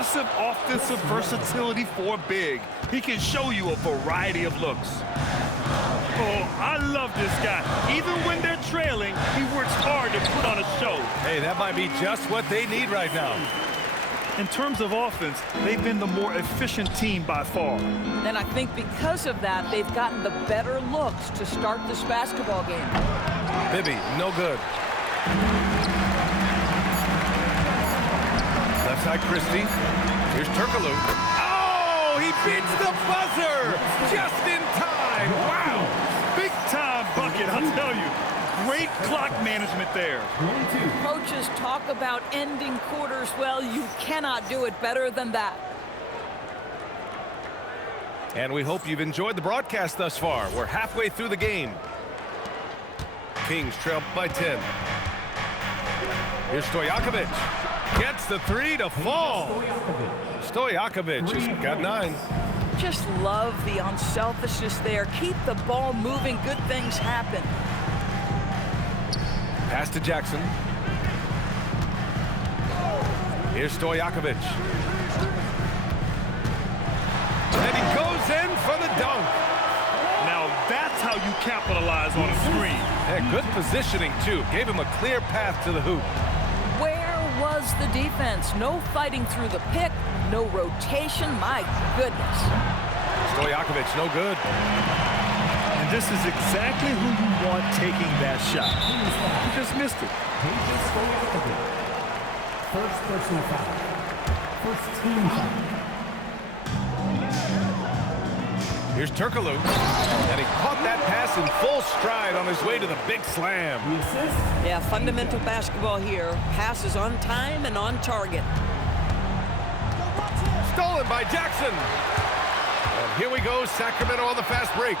impressive offensive versatility for a big. He can show you a variety of looks. Oh, I love this guy. Even when they're trailing, he works hard to put on a show. Hey, that might be just what they need right now. In terms of offense, they've been the more efficient team by far. And I think because of that, they've gotten the better looks to start this basketball game. Bibby, no good. Left side, Christie. Here's Turkoglu. Oh, he beats the buzzer just in time. Wow. Big time bucket, I'll tell you. Great clock management there. Coaches talk about ending quarters. Well, you cannot do it better than that. And we hope you've enjoyed the broadcast thus far. We're halfway through the game. Kings trail by 10. Here's Stojakovic. Gets the three to fall. Stojakovic has got 9. Just love the unselfishness there. Keep the ball moving. Good things happen. Pass to Jackson. Here's Stojakovic. And he goes in for the dunk. Now that's how you capitalize on a screen. Yeah, good positioning, too. Gave him a clear path to the hoop. Where was the defense? No fighting through the pick, no rotation. My goodness. Stojakovic, no good. And this is exactly who you want taking that shot. You just missed it. First personal foul. First team foul. Here's Turkoglu. And he caught that pass in full stride on his way to the big slam. Yeah, fundamental basketball here. Passes on time and on target. Stolen by Jackson. And here we go, Sacramento on the fast break.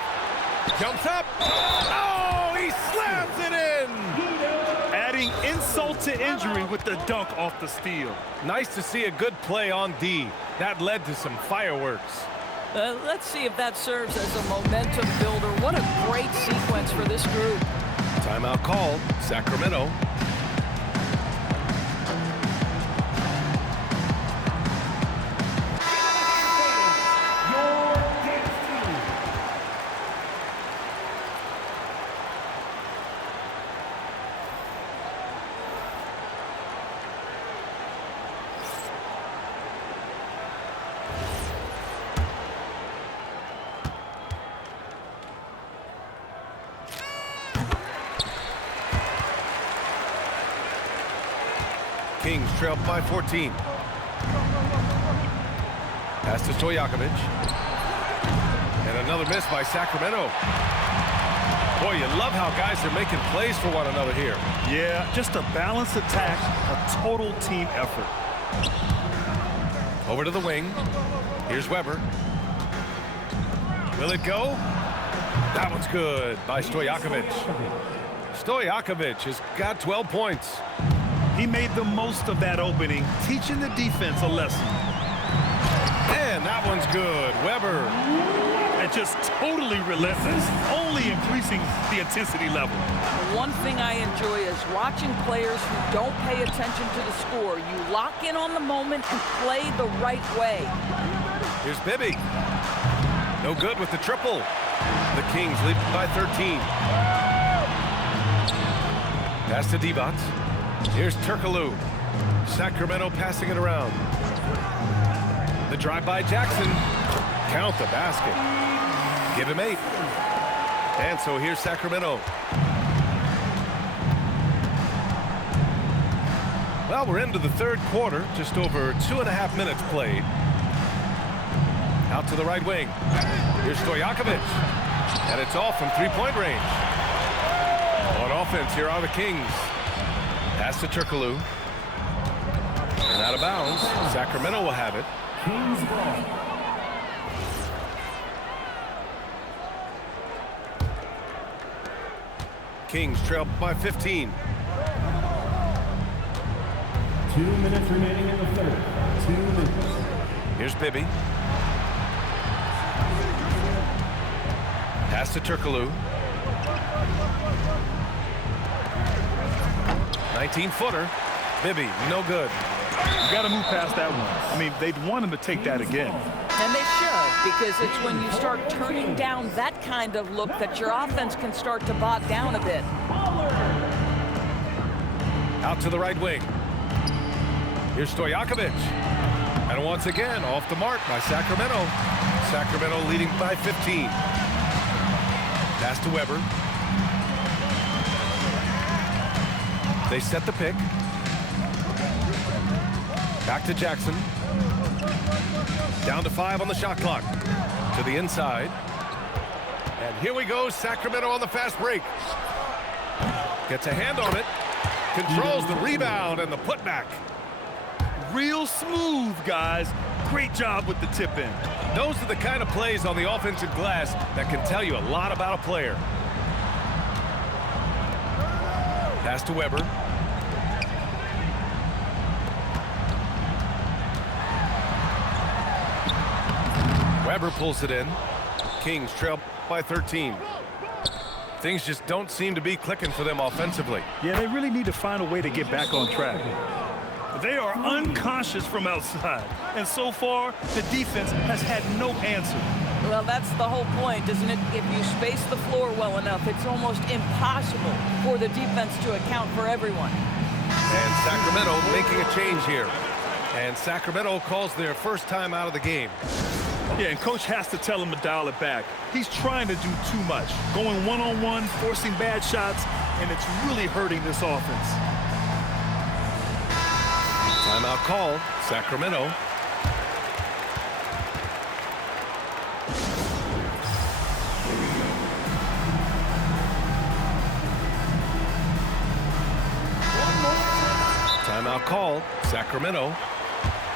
Jumps up. Oh, he slams it in. Adding insult to injury with the dunk off the steal. Nice to see a good play on D. That led to some fireworks. Let's see if that serves as a momentum builder. What a great sequence for this group. Timeout called, Sacramento. Kings trail by 14. Pass to Stojakovic. And another miss by Sacramento. Boy, you love how guys are making plays for one another here. Yeah, just a balanced attack, a total team effort. Over to the wing. Here's Weber. Will it go? That one's good by Stojakovic. Stojakovic has got 12 points. He made the most of that opening, teaching the defense a lesson. And that one's good. Weber. And just totally relentless, only increasing the intensity level. One thing I enjoy is watching players who don't pay attention to the score. You lock in on the moment and play the right way. Here's Bibby. No good with the triple. The Kings lead by 13. Pass to Divac. Here's Turkoglu. Sacramento passing it around. The drive by Jackson. Count the basket. Give him 8. And so here's Sacramento. Well, we're into the third quarter. Just over 2.5 minutes played. Out to the right wing. Here's Stojakovic. And it's off from three-point range. On offense, here are the Kings. Pass to Turkoglu. And out of bounds. Sacramento will have it. Kings ball. Kings trail by 15. 2 minutes remaining in the third. 2 minutes. Here's Bibby. Pass to Turkoglu. 19-footer. Bibby, no good. You got to move past that one. I mean, they'd want him to take that again. And they should, because it's when you start turning down that kind of look that your offense can start to bog down a bit. Out to the right wing. Here's Stojakovic. And once again, off the mark by Sacramento. Sacramento leading by 15. Pass to Weber. They set the pick. Back to Jackson. Down to 5 on the shot clock. To the inside. And here we go, Sacramento on the fast break. Gets a hand on it. Controls the rebound and the putback. Real smooth, guys. Great job with the tip in. Those are the kind of plays on the offensive glass that can tell you a lot about a player. Pass to Weber. Weber pulls it in. Kings trail by 13. Things just don't seem to be clicking for them offensively. Yeah, they really need to find a way to get back on track. They are unconscious from outside, and so far, the defense has had no answer. Well, that's the whole point, isn't it? If you space the floor well enough, it's almost impossible for the defense to account for everyone. And Sacramento making a change here. And Sacramento calls their first time out of the game. Yeah, and coach has to tell him to dial it back. He's trying to do too much, going one-on-one, forcing bad shots, and it's really hurting this offense. Timeout called, Sacramento. Timeout called, Sacramento.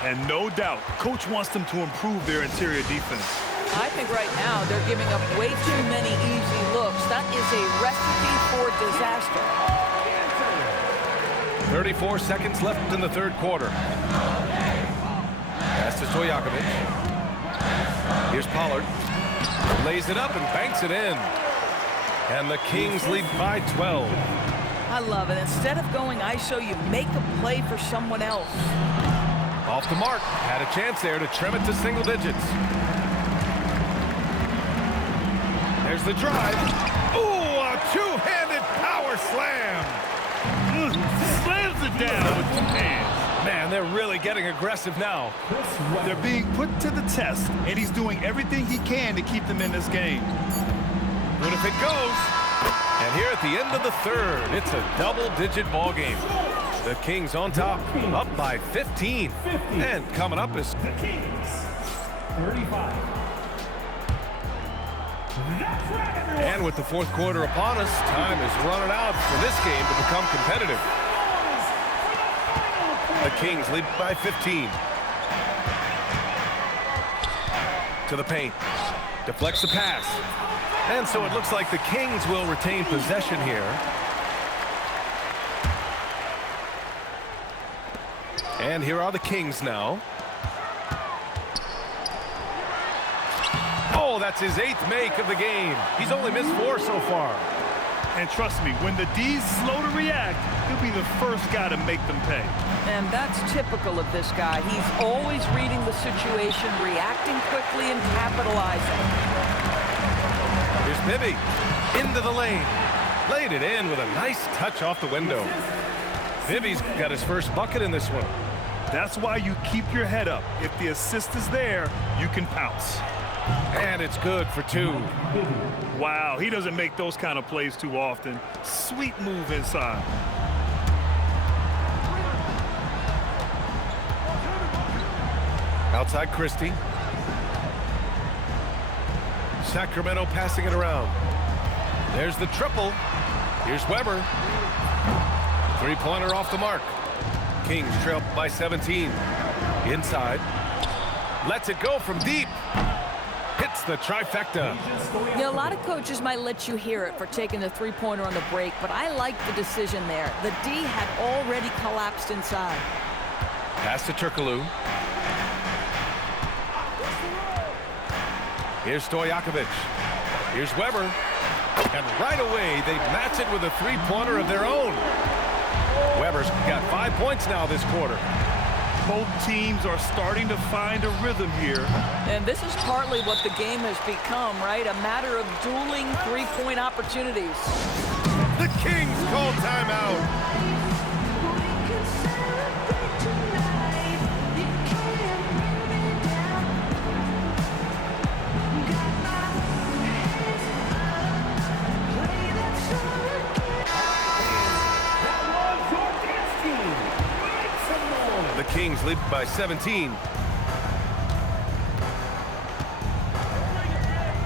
And no doubt, coach wants them to improve their interior defense. I think right now they're giving up way too many easy looks. That is a recipe for disaster. 34 seconds left in the third quarter. Pass to Stojakovic. Here's Pollard. Lays it up and banks it in. And the Kings lead by 12. I love it. Instead of going ISO, you make a play for someone else. Off the mark. Had a chance there to trim it to single digits. There's the drive. Ooh, a two-handed power slam. Slams it down with 2 hands. Man, they're really getting aggressive now. They're being put to the test, and he's doing everything he can to keep them in this game. Good if it goes. And here at the end of the third, it's a double-digit ball game. The Kings on top, up by 15. And coming up is The Kings, 35. And with the fourth quarter upon us, time is running out for this game to become competitive. The Kings lead by 15. To the paint. Deflects the pass. And so it looks like the Kings will retain possession here. And here are the Kings now. Oh, that's his 8th make of the game. He's only missed 4 so far. And trust me, when the D's slow to react, he'll be the first guy to make them pay. And that's typical of this guy. He's always reading the situation, reacting quickly, and capitalizing. Here's Bibby into the lane. Laid it in with a nice touch off the window. Bibby's got his first bucket in this one. That's why you keep your head up. If the assist is there, you can pounce. And it's good for 2. Wow, he doesn't make those kind of plays too often. Sweet move inside. Outside Christie. Sacramento passing it around. There's the triple. Here's Weber. 3-pointer off the mark. Kings trail by 17. Inside. Lets it go from deep. Hits the trifecta. Yeah, a lot of coaches might let you hear it for taking the 3-pointer on the break, but I like the decision there. The D had already collapsed inside. Pass to Turkoglu. Here's Stojakovic. Here's Weber. And right away, they match it with a 3-pointer of their own. Weber's got 5 points now this quarter. Both teams are starting to find a rhythm here. And this is partly what the game has become, right? A matter of dueling three-point opportunities. The Kings call timeout. The Kings lead by 17.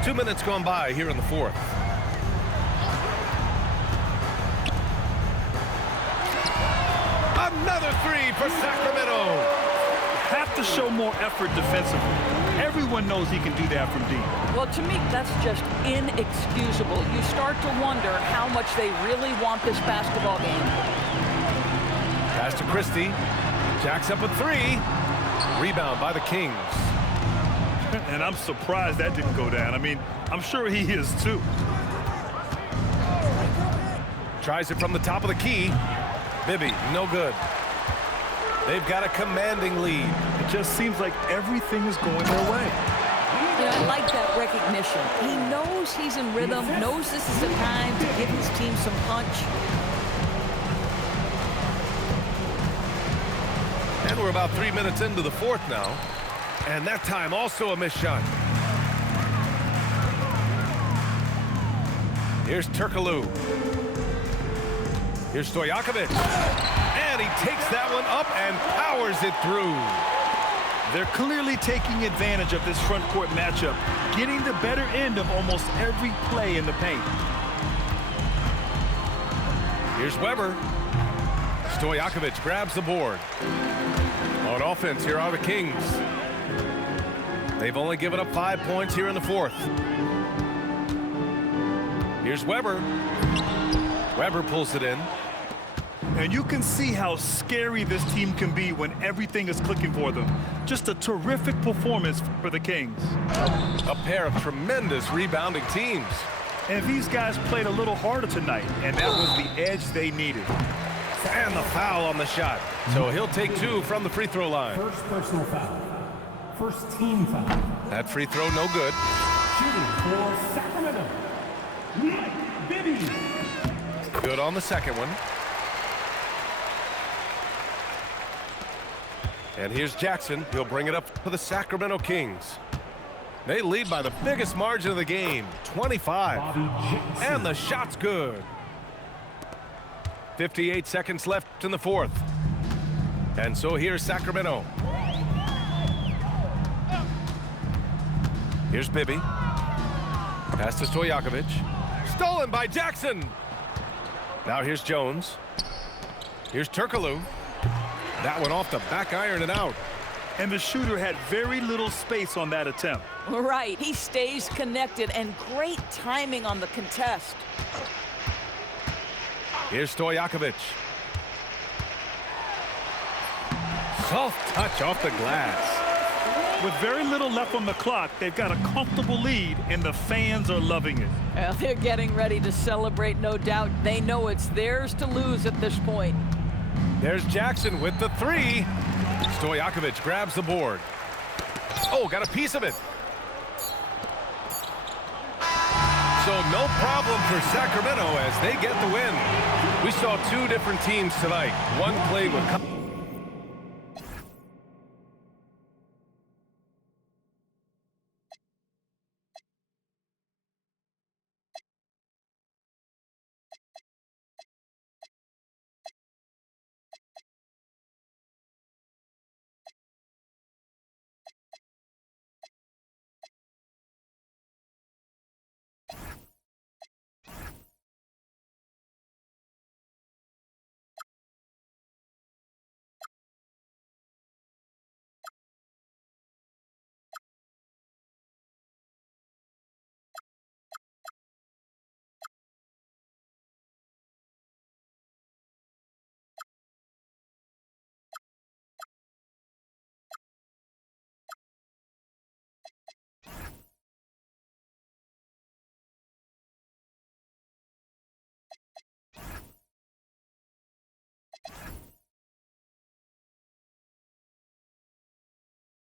2 minutes gone by here in the fourth. Another three for Sacramento. Have to show more effort defensively. Everyone knows he can do that from deep. Well, to me, that's just inexcusable. You start to wonder how much they really want this basketball game. Pass to Christie. Jacks up a three. Rebound by the Kings. And I'm surprised that didn't go down. I mean, I'm sure he is too. Tries it from the top of the key. Bibby, no good. They've got a commanding lead. It just seems like everything is going their way. Yeah, I like that recognition. He knows he's in rhythm, knows this is the time to give his team some punch. And we're about 3 minutes into the fourth now. And that time also a missed shot. Here's Turkoglu. Here's Stojakovic. And he takes that one up and powers it through. They're clearly taking advantage of this front court matchup, getting the better end of almost every play in the paint. Here's Weber. Stojakovic grabs the board. On offense, here are the Kings. They've only given up 5 points here in the fourth. Here's Weber. Weber pulls it in. And you can see how scary this team can be when everything is clicking for them. Just a terrific performance for the Kings. A pair of tremendous rebounding teams. And these guys played a little harder tonight, and that was the edge they needed. And the foul on the shot. So he'll take two from the free throw line. First personal foul. First team foul. That free throw no good. Shooting for Sacramento, Mike Bibby. Good on the second one. And here's Jackson. He'll bring it up for the Sacramento Kings. They lead by the biggest margin of the game, 25. And the shot's good. 58 seconds left in the fourth. And so here's Sacramento. Here's Bibby. Pass to Stojakovic. Stolen by Jackson. Now here's Jones. Here's Turkoglu. That one off the back iron and out. And the shooter had very little space on that attempt. Right, he stays connected, and great timing on the contest. Here's Stojakovic. Soft touch off the glass. With very little left on the clock, they've got a comfortable lead, and the fans are loving it. Well, they're getting ready to celebrate, no doubt. They know it's theirs to lose at this point. There's Jackson with the three. Stojakovic grabs the board. Oh, got a piece of it. So no problem for Sacramento as they get the win. We saw two different teams tonight. One played with...